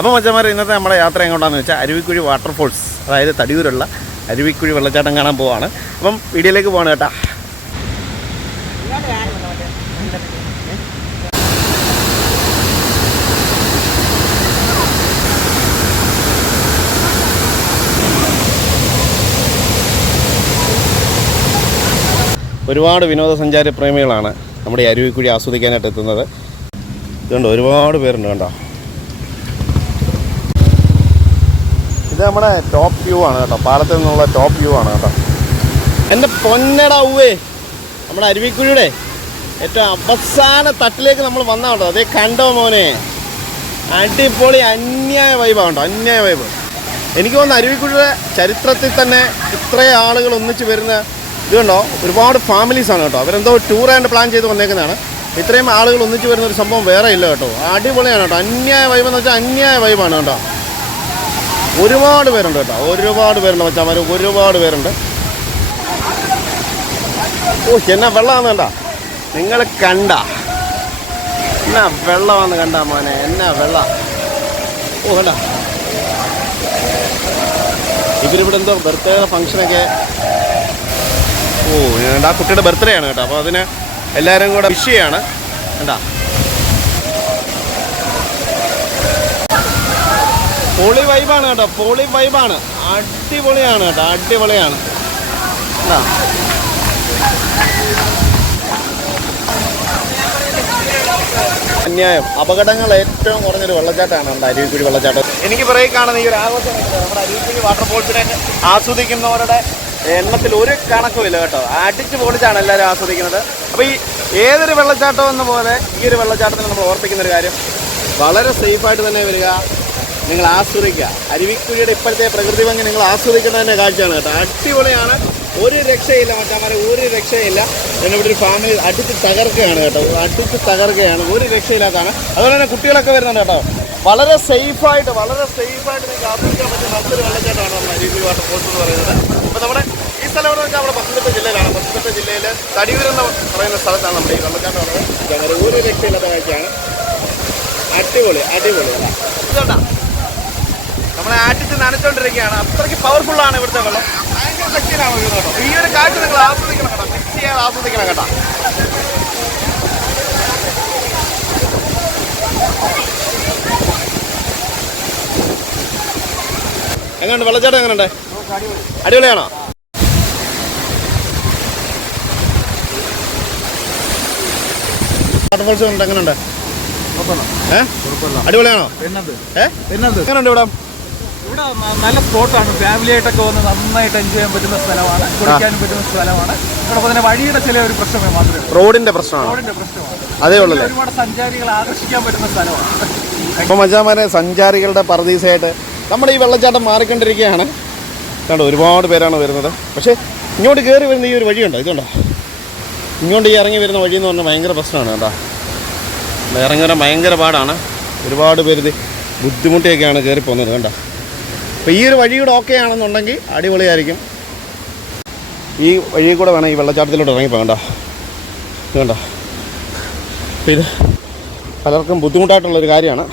അപ്പോൾ മച്ചന്മാർ ഇന്നത്തെ നമ്മുടെ യാത്ര എങ്ങോട്ടാന്ന് വെച്ചാൽ അരുവിക്കുഴി വാട്ടർഫോൾസ് അതായത് തടിയൂരുള്ള അരുവിക്കുഴി വെള്ളച്ചാട്ടം കാണാൻ പോവാണ്. അപ്പം വീഡിയോയിലേക്ക് പോകണം കേട്ടാ. ഒരുപാട് വിനോദസഞ്ചാര പ്രേമികളാണ് നമ്മുടെ അരുവിക്കുഴി ആസ്വദിക്കാനായിട്ട് എത്തുന്നത്. ഇതുകൊണ്ട് ഒരുപാട് പേരുണ്ട് കണ്ടോ? ഇത് നമ്മുടെ ടോപ്പ് വ്യൂ ആണ് കേട്ടോ. പാലത്തിൽ നിന്നുള്ള ടോപ്പ് വ്യൂ ആണ് കേട്ടോ. എന്റെ പൊന്നട ഉവേ നമ്മുടെ അരുവിക്കുഴിയുടെ ഏറ്റവും അവസാന തട്ടിലേക്ക് നമ്മൾ വന്നാൽ കേട്ടോ. അതേ കണ്ടോ മോനെ? അടിപൊളി അന്യായ വൈബാണ് കേട്ടോ. അന്യായ വൈബ് എനിക്ക് തോന്നുന്നു അരുവിക്കുഴിയുടെ ചരിത്രത്തിൽ തന്നെ ഇത്രയും ആളുകൾ ഒന്നിച്ച് വരുന്ന ഇതുണ്ടോ ഒരുപാട് ഫാമിലീസാണ് കേട്ടോ. അവരെന്തോ ടൂർ ആൻഡ് പ്ലാൻ ചെയ്ത് വന്നേക്കുന്നതാണ്. ഇത്രയും ആളുകൾ ഒന്നിച്ച് വരുന്ന ഒരു സംഭവം വേറെ ഇല്ല കേട്ടോ. അടിപൊളിയാണ് കേട്ടോ. അന്യായ വൈബ് എന്ന് വെച്ചാൽ അന്യായ വൈബാണ് കേട്ടോ. ഒരുപാട് പേരുണ്ട് കേട്ടോ. ഒരുപാട് പേരുണ്ട് മച്ചാമാർ ഒരുപാട് പേരുണ്ട്. ഓ എന്നാ വെള്ളമാണെന്ന് കണ്ട? നിങ്ങൾ കണ്ട? എന്നാ വെള്ളമാണെന്ന് കണ്ട മോനെ? എന്നാ വെള്ള? ഓ കണ്ട? ഇവരിവിടെ എന്തോ ബർത്ത്ഡേ ഫംഗ്ഷനൊക്കെ ഓ ആ കുട്ടിയുടെ ബർത്ത്ഡേ ആണ് കേട്ടോ. അപ്പോൾ അതിന് എല്ലാവരും കൂടെ വിഷയാണ് ചെയ്യാണ്. പൊളി വൈബാണ് കേട്ടോ. പൊളി വൈബാണ് അടിപൊളിയാണ് കേട്ടോ. അടിപൊളിയാണ്. അന്യായം. അപകടങ്ങൾ ഏറ്റവും കുറഞ്ഞൊരു വെള്ളച്ചാട്ടമാണ് നമ്മുടെ അരുവിക്കുഴി വെള്ളച്ചാട്ടം. എനിക്ക് പറയുകയാണ് കാണുന്ന ഈ ഒരു ആഘോഷം നമ്മുടെ അരുവിക്കുഴി വാട്ടർഫോൾസിനെ ആസ്വദിക്കുന്നവരുടെ എണ്ണത്തിൽ ഒരു കണക്കുമില്ല കേട്ടോ. അടിച്ചു പൊളിച്ചാണ് എല്ലാവരും ആസ്വദിക്കുന്നത്. അപ്പോൾ ഈ ഏതൊരു വെള്ളച്ചാട്ടം എന്ന പോലെ ഈ ഒരു വെള്ളച്ചാട്ടത്തിന് നമ്മൾ ഓർപ്പിക്കുന്ന ഒരു കാര്യം. വളരെ സേഫായിട്ട് തന്നെ വരിക. നിങ്ങൾ ആസ്വദിക്കുക. അരുവിക്കുഴിയുടെ ഇപ്പോഴത്തെ പ്രകൃതി ഭംഗി നിങ്ങൾ ആസ്വദിക്കുന്നതിന്റെ കാഴ്ചയാണ് കേട്ടോ. അടിപൊളിയാണ്. ഒരു രക്ഷയില്ല മച്ചാമാരെ ഒരു രക്ഷയില്ല. പിന്നെ ഇവിടെ ഒരു ഫാമിലി അടുത്ത് തകർക്കുകയാണ് കേട്ടോ. അടുത്ത് തകർക്കുകയാണ്. ഒരു രക്ഷയില്ലാത്തതാണ്. അതുപോലെ തന്നെ കുട്ടികളൊക്കെ വരുന്നുണ്ട് കേട്ടോ. വളരെ സേഫായിട്ട് വളരെ സേഫായിട്ട് നിങ്ങൾക്ക് ആസ്വദിക്കാൻ പറ്റുന്ന നല്ലൊരു വെള്ളച്ചാട്ടമാണ് നമ്മുടെ അരുവി വാട്ടർ ഫോൾസ് എന്ന് പറയുന്നത്. അപ്പോൾ നമ്മുടെ ഈ സ്ഥലം എവിടെ വെച്ചാൽ നമ്മുടെ പത്തനംതിട്ട ജില്ലയിലാണ്. പത്തനംതിട്ട ജില്ലയിലെ തടിയൂർ എന്ന് പറയുന്ന സ്ഥലത്താണ് നമ്മുടെ ഈ വെള്ളച്ചാട്ടം ഉള്ളത്. ഒരു രക്ഷയില്ലാത്ത കാഴ്ചയാണ്. അടിപൊളി അടിപൊളി. നമ്മളെ നനച്ചോണ്ടിരിക്കുകയാണ് അത്രയ്ക്ക് പവർഫുൾ ആണ് ഇവിടുത്തെ വെള്ളം. ഭയങ്കര ശക്തിയിലാണ് ഒഴുകുന്നത് കേട്ടോ ഈ ഒരു കാറ്റ് നിങ്ങൾ ആസ്വദിക്കണം കേട്ടോ. മിക്സ് ചെയ്യാൻ ആസ്വദിക്കണം കേട്ടോ. എങ്ങനെയുണ്ട് വെള്ളച്ചാട്ടം എങ്ങനെയുണ്ട് അടിപൊളിയാണോ? വാട്ടർഫോൾസ് ഉണ്ട്. എങ്ങനെയുണ്ട് ഏ? അടിപൊളിയാണോ? എങ്ങനെയുണ്ട് ഇവിടെ? ഇവിടെ നല്ല സ്പോട്ടാണ്. ഫാമിലി ആയിട്ടൊക്കെ വന്ന് നന്നായിട്ട് എൻജോയ് ചെയ്യാൻ പറ്റുന്ന സ്ഥലമാണ്. കുടിക്കാനും പറ്റുന്ന സ്ഥലമാണ്. ഇവിടെ തന്നെ വഴിയുടെ ചില ഒരു പ്രശ്നമേ മാത്രമേ റോഡിന്റെ പ്രശ്നമാണ്? റോഡിന്റെ പ്രശ്നമാണ്. അതേ ഉള്ളല്ലേ? ഒരുപാട് സഞ്ചാരികളെ ആകർഷിക്കാൻ പറ്റുന്ന സ്ഥലമാണ്. അപ്പോൾ മജാമാരെ സഞ്ചാരികളുടെ പറദീസയായിട്ട് നമ്മുടെ ഈ വെള്ളച്ചാട്ടം മാറിക്കൊണ്ടിരിക്കുകയാണ്. കണ്ടോ ഒരുപാട് പേരാണ് വരുന്നത്. പക്ഷേ ഇങ്ങോട്ട് കയറി വരുന്ന ഈ ഒരു വഴിയുണ്ടോ? ഇതുണ്ടോ? ഇങ്ങോട്ട് ഈ ഇറങ്ങി വരുന്ന വഴി എന്ന് പറഞ്ഞാൽ ഭയങ്കര പ്രശ്നമാണ് കേട്ടോ. ഇറങ്ങി വരാൻ ഭയങ്കര പാടാണ്. ഒരുപാട് പേര് ബുദ്ധിമുട്ടിയൊക്കെയാണ് കയറി പോകുന്നത് കണ്ടോ? അപ്പോൾ ഈ ഒരു വഴി കൂടെ ഓക്കെ ആണെന്നുണ്ടെങ്കിൽ അടിപൊളിയായിരിക്കും. ഈ വഴി കൂടെ വേണം ഈ വെള്ളച്ചാട്ടത്തിലോട്ട് ഇറങ്ങി കണ്ടോ? കണ്ടോ? ഇത് പലർക്കും ബുദ്ധിമുട്ടായിട്ടുള്ളൊരു കാര്യമാണ്.